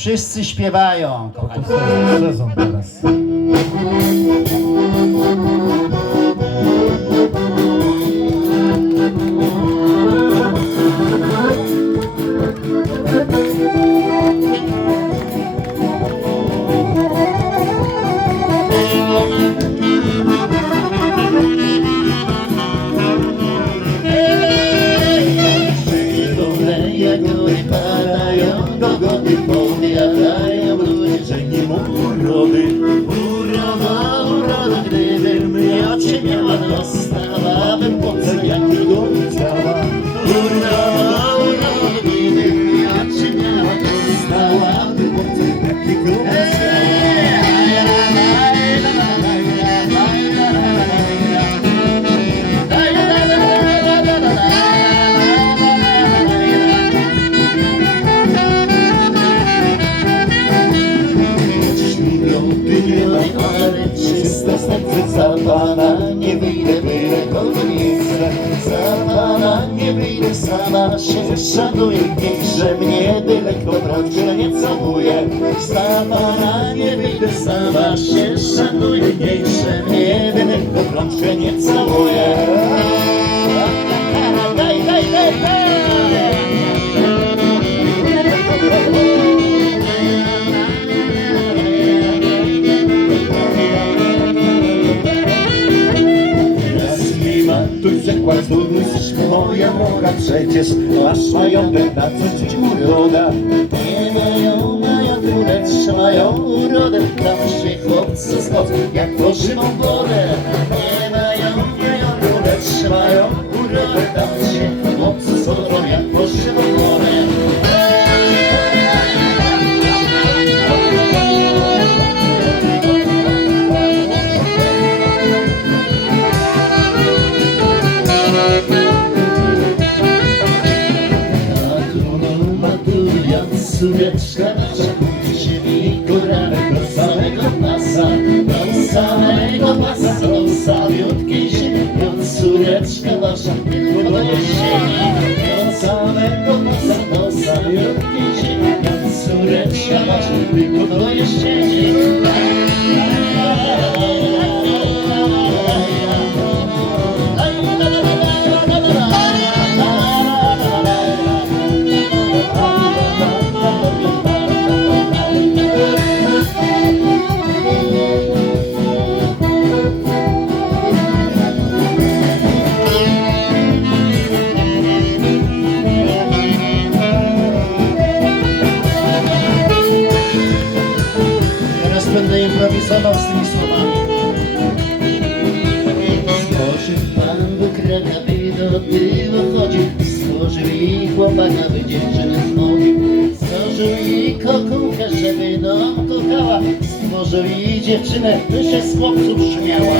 Wszyscy śpiewają, kochani. Sezon teraz. Ягоди поглядає обличені мороди. Урада, урада, гнидер, м'ячення воно za Pana nie wyjdę byle kogo nie za Pana nie wyjdę sama. Się szanuję niechże mnie byle kto prawdę nie całuje. Za Pana nie wyjdę sama. Się szanuję niechże mnie byle kto prawdę nie całuje moja mora przecież majątek na coś ci uroda. Nie mają majątek, lecz mają urodę, tam się chłopcy schodzą, jak po żywą porę. Córeczka nasza, się mi koranek do samego pasa, do samego pasa, do samiutkiej ziemi, do córeczka nasza, tylko do jesieni, do samego pasa, do samiutkiej ziemi, do córeczka nasza, tylko do jesieni. Będę improwizował z tymi słowami. Stworzył Pan Bóg raka, by do tyłu chodził. Stworzył i chłopaka, by dziewczynę zmowił. Stworzył i kokułkę, żeby dom kochała. Stworzył i dziewczynę, by się z chłopców śmiała.